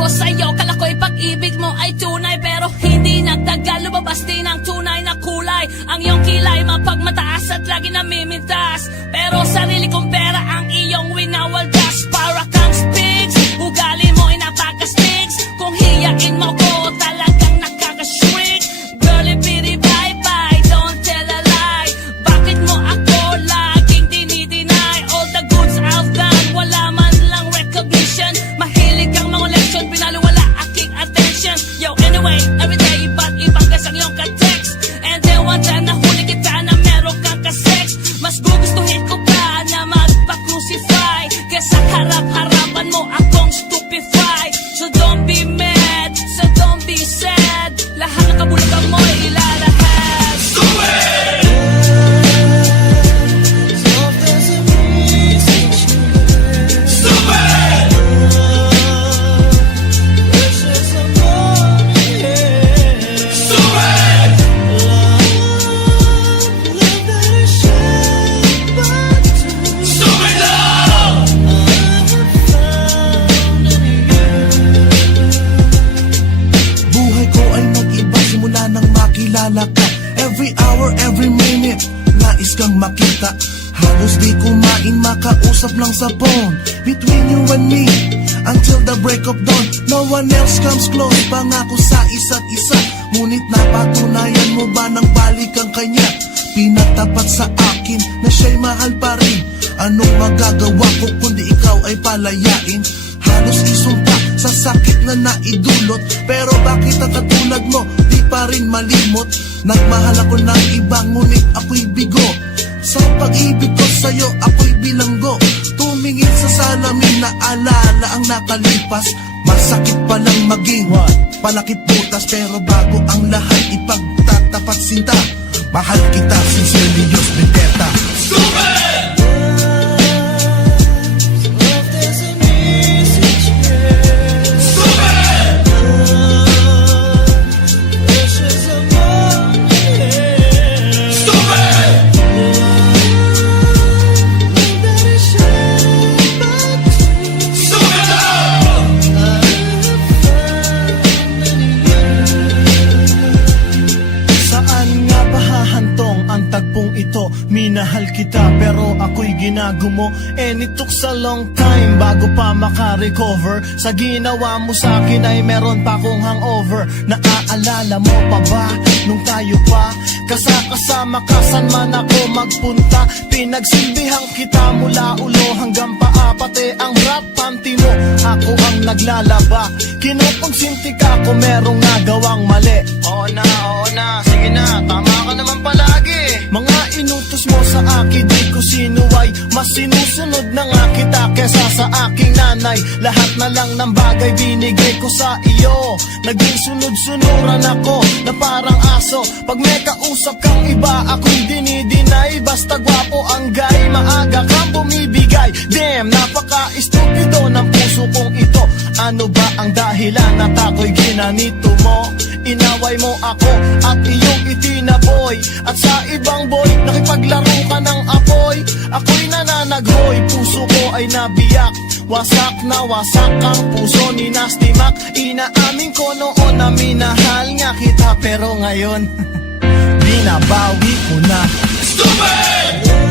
ko sa'yo, kala ko'y pag-ibig mo ay tunay, pero hindi nagtagal, lumabas din ang tunay na kulay. Ang iyong kilay mapagmataas at lagi namimintas, pero sarili kong pera ang iyong winawaldas. Para kang spigs, ugali mo ay napaka-stigs. Kung hiyain mo ko, talagang nakaka-shrink. Girlie, pity, bye-bye, don't tell a lie. Bakit mo ako laging dinideny? All the goods I've done, wala man lang recognition. Mahilig kang mga leksyon, pinaliwala aking attention. Yo, anyway, everyday, iba't ibang gas ang iyong ka-text. And then one time nahuli kita na meron kang ka-sex. Mas gugustuhin ko pa na magpa-crucify kesa harap-harapan mo akong stupefy. So don't be mad, so don't be sad. Lahat ng kabulukan mo ay ilalahad. Stupid! Every hour, every minute, nais kang makita. Halos di kumain, makausap lang sa phone. Between you and me, until the break of dawn. No one else comes close, pangako sa isa't isa. Ngunit napatunayan mo ba nang balik ang kanya? Pinatapat sa akin na siya'y mahal pa rin. Anong magagawa ko kundi ikaw ay palayain? Halos isumpa sa sakit na naidulot, pero bakit ang katulad mo di pa rin malimot? Nagmahal ako ng iba, ngunit ako'y bigo. Sa pag-ibig ko sa'yo, ako'y bilanggo. Tumingin sa salamin na alala ang nakalipas. Masakit palang maging palakit butas, pero bago ang lahat ipagtatapat sinta. Mahal kita, sincerely, Diyos Bendetta. Stupid! Minahal kita pero ako'y ginagumo, and it took a long time bago pa makarecover. Sa ginawa mo sa'kin ay meron pa akong hangover. Naaalala mo pa ba nung tayo pa kasama ka, saan man ako magpunta? Pinagsilbihan kita mula ulo hanggang paa, pati ang rap panty mo ako ang naglalaba. Kinukonsinti ka kung merong nagawang mali. Oo na, sige na, tama ka naman palagi. Mga inutos mo sa akin, di ko sinuway. Mas sinusunod na nga kita kesa sa aking nanay. Lahat na lang ng bagay binigay ko sa iyo. Naging sunod-sunuran ako na parang aso. Pag may kausap kang iba, ako'y dinidinay. Basta gwapo ang guy, maaga kang bumibigay. Damn, napaka-estupido ng puso kong ito. Ano ba ang dahilan at ako'y ginanito mo? Inaway mo ako at iyong itinaboy. At sa ibang boy, nakipaglaro ka ng apoy. Ako'y nananaghoy, puso ko ay nabiyak. Wasak na wasak ang puso ni Nasty Mac. Inaamin ko noon na minahal nga kita, pero ngayon binabawi ko na. Stupid!